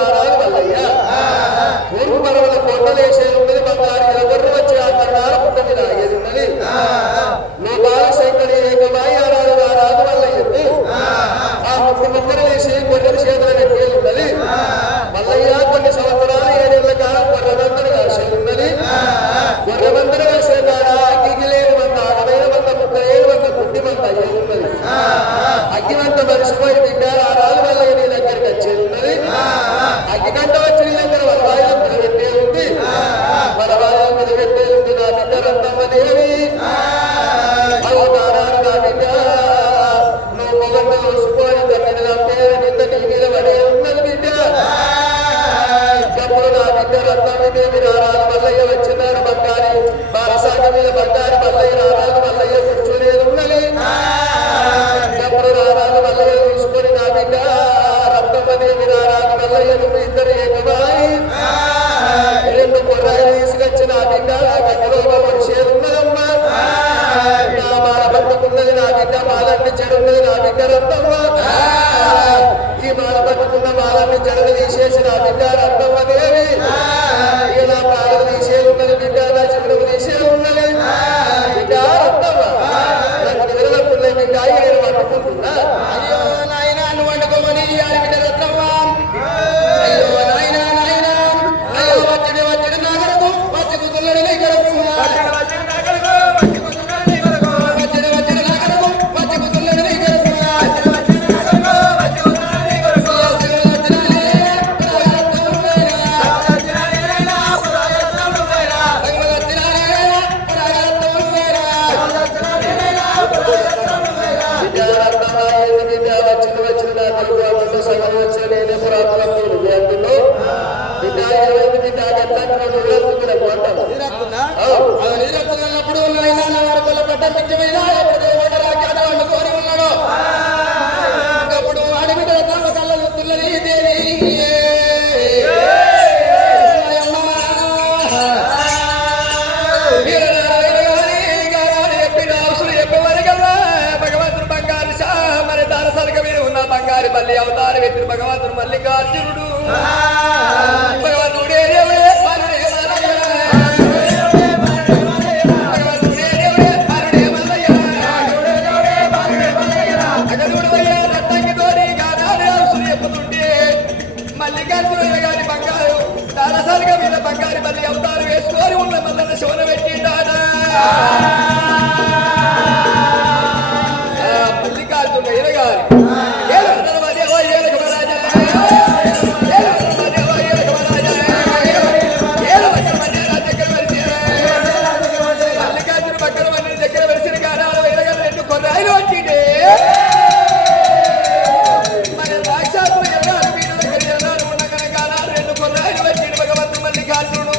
నారాలు వల్లయ్య ఊరు పరవల కొండలేసే ఉన్నది బంగారు ఎవరు వచ్చి ఆ కర్ణాల పుట్టని రాగేది ఉన్నది నీ బాలశంకరి ఏకమాయి ఆడాడు నారాలు వల్లయ్యది ఆ ముక్కలు వేసి కొన్ని చేతులు పెట్టేది ఉన్నది మల్లయ్య కొన్ని సంవత్సరాలు 7 ఏళ్ల కాలం కొర్రబందరు కాసే ఉన్నది కొర్రబందరు వేసే కాడ అగ్గికి లేని వంద 60 వంద 37 వంద గుడ్డి వంద అయ్యేది ఉన్నది అగ్గివంత మరిచిపోయి బిడ్డ ఆరాలు వల్లయ్య నీ దగ్గరికి వచ్చేది ఉన్నది అగ్గిగంట వచ్చి నీ దగ్గర వరవాయుల మీద పెట్టేది ఉంది వరవాయుల మీద పెట్టేది ఉంది నా బిడ్డ రత్నమ్మ దేవి అవు నారాయణ నా బిడ్డ నువ్వు మొగంట చూసుకొని తమ్మిన పేరు నింద నీ మీద పడే ఉన్నది బిడ్డ ఇప్పుడు నా బిడ్డ రత్నమ్మ దేవి నారాయణ వల్లయ్య వచ్చినారు బంగారి బాలసాగ మీద బంగారు వల్లయ్య నారాయణ వల్లయ్య కూర్చోలేదు ఉన్నది ఎప్పుడు నారాయణ వల్లయ్య తీసుకొని నా బిడ్డ రత్నమ్మ దేవి నారాయణ వల్లయ్య నువ్వు ఇద్దరు ఏకమాయి 2 కొర్రాయిలు తీసుకొచ్చి నా బిడ్డ గడ్డలో పరిచేది ఉన్నదమ్మా నా మాల పట్టుకున్నది నా బిడ్డ మాలన్ని చెడున్నది నా బిడ్డ రత్నమ్మ ఈ మాల పట్టుకున్న మాలన్ని చెడులు తీసేసి నా బిడ్డ రత్నమ్మ దేవి ఇక నా ప్రాణం తీసేది ఉన్నది బిడ్డ నా చెడులు తీసేది ఉన్నది బిడ్డ రత్నమ్మ నాకు నిద్రపుల్లే బిడ్డ నేను పట్టుకుంటున్నా అయ్యో నాయన నువ్వు వండుకోమని బిడ్డ రత్నమ్మ అయ్యో నాయన నాయన అయ్యో వచ్చి నాగరకు వచ్చి కుదులని నీకు బంగారు మళ్ళీ అవతార వ్యక్తులు భగవంతుడు మల్లికార్జునుడు భగవంతుడే మల్లికార్జునుడు గారి బంగారు దారసాలుగా మీద బంగారు మళ్ళీ అవతారం వేసుకొని ఉన్న మల్లన్న శివన పెట్టిండాడా మల్లికార్జునుడు ఎరగాలి భగవంతుడు మల్లికార్జునుడు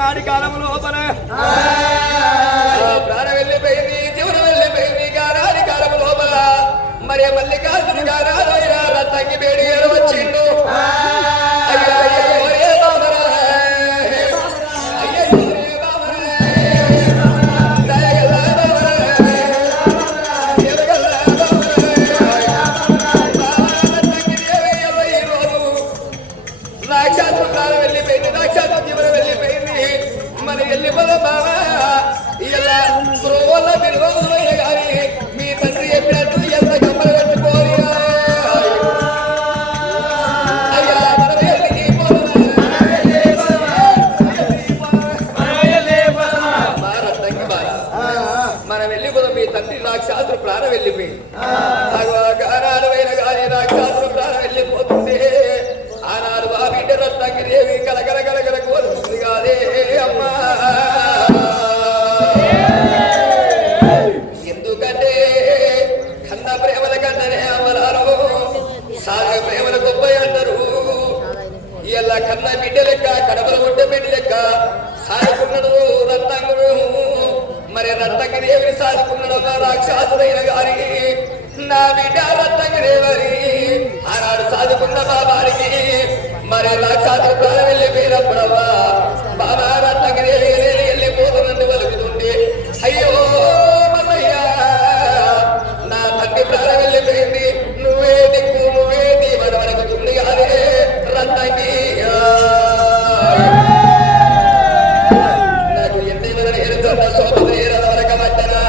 నాడి కాలం లోపల ప్రాణం వెళ్ళిపోయింది, జీవనం వెళ్ళిపోయింది. నాడి కాలం లోపల మరి మల్లికార్జున గారు రత్తంగి వేడి వచ్చిండు. మీ తండ్రి చెప్పినట్టు ఎంత గమ్మలు పెట్టుకోవాలి. మనం వెళ్ళిపోదాం. మీ తండ్రి రాక్షసుడు ప్రాణం వెళ్ళిపోయింది. ఆనాడు అయిన కానీ రాక్షసుడు ప్రాణం వెళ్ళిపోతుంది. ఆనాడు ఆ బిడ్డ రత్నంగి దేవి కలగల కలగల కోరుతుంది కాదే అమ్మా. ఎందుకంటే కన్న ప్రేమల కన్ననే అమరారు, సాగ ప్రేమల గొప్ప అంటారు. ఇలా కన్న బిడ్డ లెక్క కడపల గుడ్డ బిడ్డ లెక్క సాగుకున్నాడు రత్నంగుడు. మరి రత్నంగి దేవిని సాగుకున్నాడు రాక్షసుడైన గారి నా బిడ్డ రత్నంగి దేవరి ఆనాడు సాదుకున్న బాబారికి మరి రాక్షసుడు ప్రాణం వెళ్ళిపోయినప్పుడవ్వా బాబా రత్నంగి దేవి వెళ్ళిపోతున్నట్టు వలుకుతుంటే అయ్యో మల్లయ్య నా తండ్రి ప్రాణం వెళ్ళిపోయింది, నువ్వే దిక్కు నువ్వే దీవన వరకుతుంది అదే రత్నంగి. నాకు ఎన్నైనా ఎరుతున్న సోమది వరకు వచ్చనా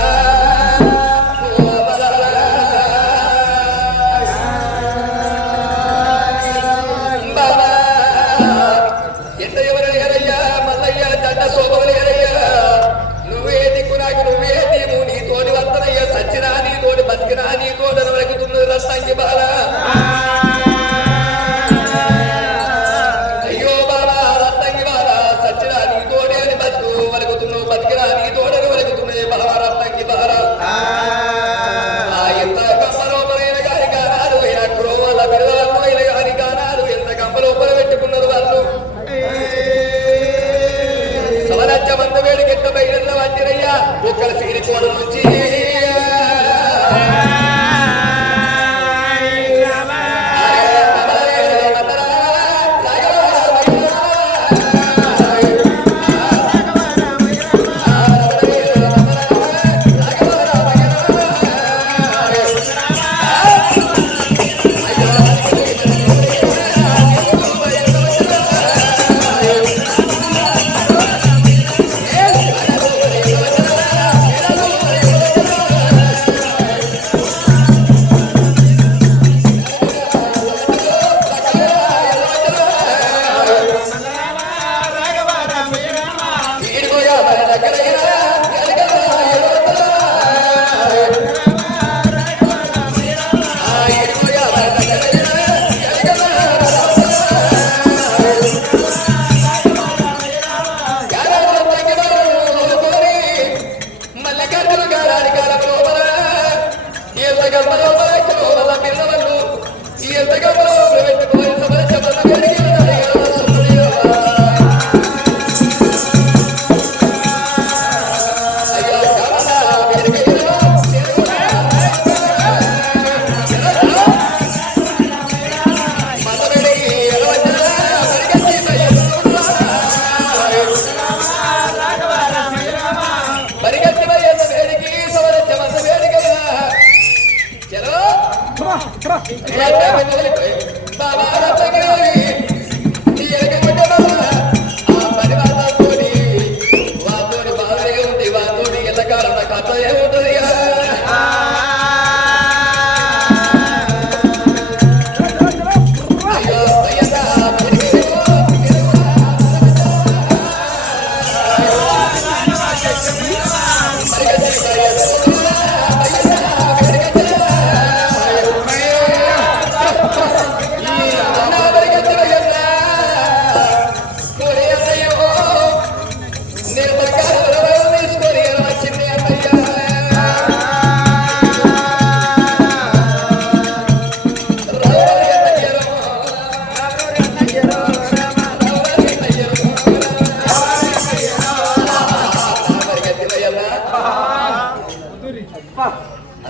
బాబా ఎంత ఎవరు ఎరయ్యా మల్లయ్య దండ సోమలు ఎరయ్యా నువ్వే దిక్కు నాకు నువ్వే దీము నీ తోటి వర్తనయ్య సచ్చినా నీ తోటి బతికినా నీ తోటను వరకుతున్నది రత్నంగి బాల. అయ్యో బాబా రత్నంగి బాల సచ్చినా నీ తోటి అని బతుకు వరకుతున్నావు, బతికినా నీ తోటను వరకుతున్నది బాబా రత్నంగి బాల. ఎంత గంపలోపలైన గారి కానాలు క్రోమల పెరదలైన గారి కానాలు ఎంత గంపలోపల పెట్టుకున్నారు వాళ్ళు. సమరాజ్యమంత వేడికెట్ట బయట వంటిరయ్యా ఒక్కల సిగిరి కోడ నుంచి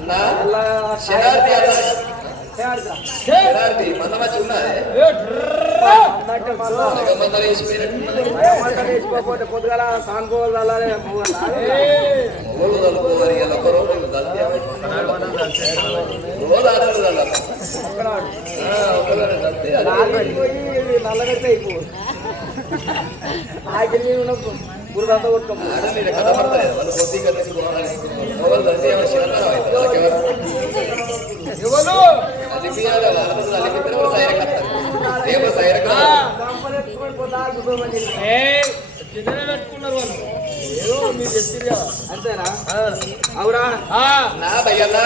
అన్నా శరార్థి అన్నా శరార్థి మంద మంచి ఉన్నది మందలు వేసిపోయినట్టు పొద్దుగల సానుకోవాలి రోజు తలుపుకోవాలి ఇలా ఒక రోజు రోజు ఆడదు నల్లగైతే అయిపో ఆగిలి ఉన్నప్పుడు గురుదంతా కొట్టుకోము కథ పడతాయి వాళ్ళు కొద్దిగా పెట్టుకున్నారు వాళ్ళు ఏదో మీరు చెప్పిరు అంతేనా అవురా నా భయ్యన్నా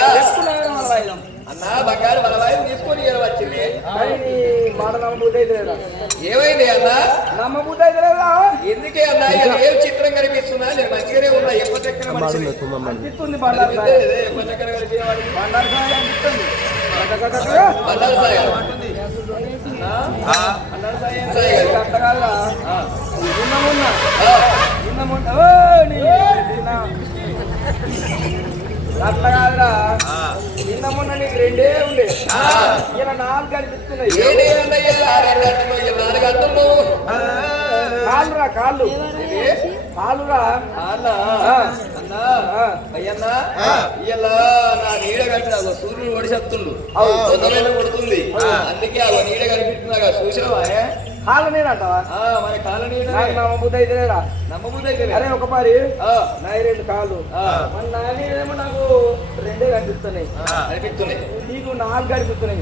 అన్నా బంగారు బలవాయిని తీసుకొని వచ్చింది మాట నమ్మబుద్ధి అయితే లేదా ఏమైంది అన్నా నమ్మబుద్ధి అయితే లేదా ఎందుకే అన్నా ఏం చిత్రం కనిపిస్తున్నా నేను మంచిగానే ఉన్నా ఎక్కువ చక్కర అనిపిస్తుంది బండారు చక్కర కనిపించేవాడు బండారు సాయి అనిపిస్తుంది బండారు సాయి అట్లా కాదురా అట్లా కాదురా నిన్న మొన్న నీకు రెండే ఉండే ఇలా 4 కనిపిస్తున్నాయి కాళ్ళురా కాళ్ళు కాళ్ళురా అయ్యన్నా ఇలా నా నీడ కట్టిన సూర్యుడు ఒడి చెప్తుండు కొడుతుంది అందుకే ఆ నీడ కనిపిస్తున్నా చూసినావా కాళ్ళ నీడంటావా మన కాళ్ళ నీడ నమ్మబుద్ధి అయితే లేదా నమ్మబుద్ధి అయితే అరే ఒక పారి నా 2 కాళ్ళు మన నా నీడేమో నాకు 2 కనిపిస్తున్నాయి అనిపిస్తున్నాయి నీకు 4 కనిపిస్తున్నాయి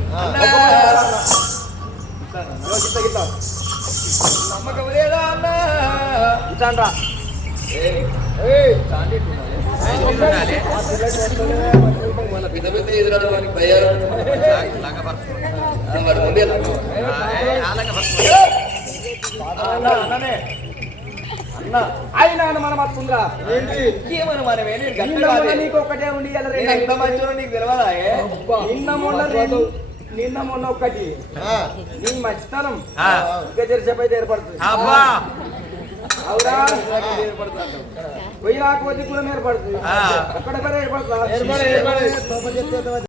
నమ్మకం లేదా అన్నా ఇచ్చాండ్రా మన పెద్ద పెద్ద ఎదురాడు వానికి భయాలు మరి ముందే అన్న అయినా మనం వస్తుందిరా ఏమని మనమే నీకు ఒక్కటే ఉండి ఎంత మంచిగా నీకు తెలియదా నిన్న మొన్న ఒక్కటి నీ మంచితనం ఇంకా జరిసేపు అయితే ఏర్పడుతుంది అవురా పోయి రాకపోతే కూడా ఏర్పడుతుంది అక్కడ ఏర్పడుతుంది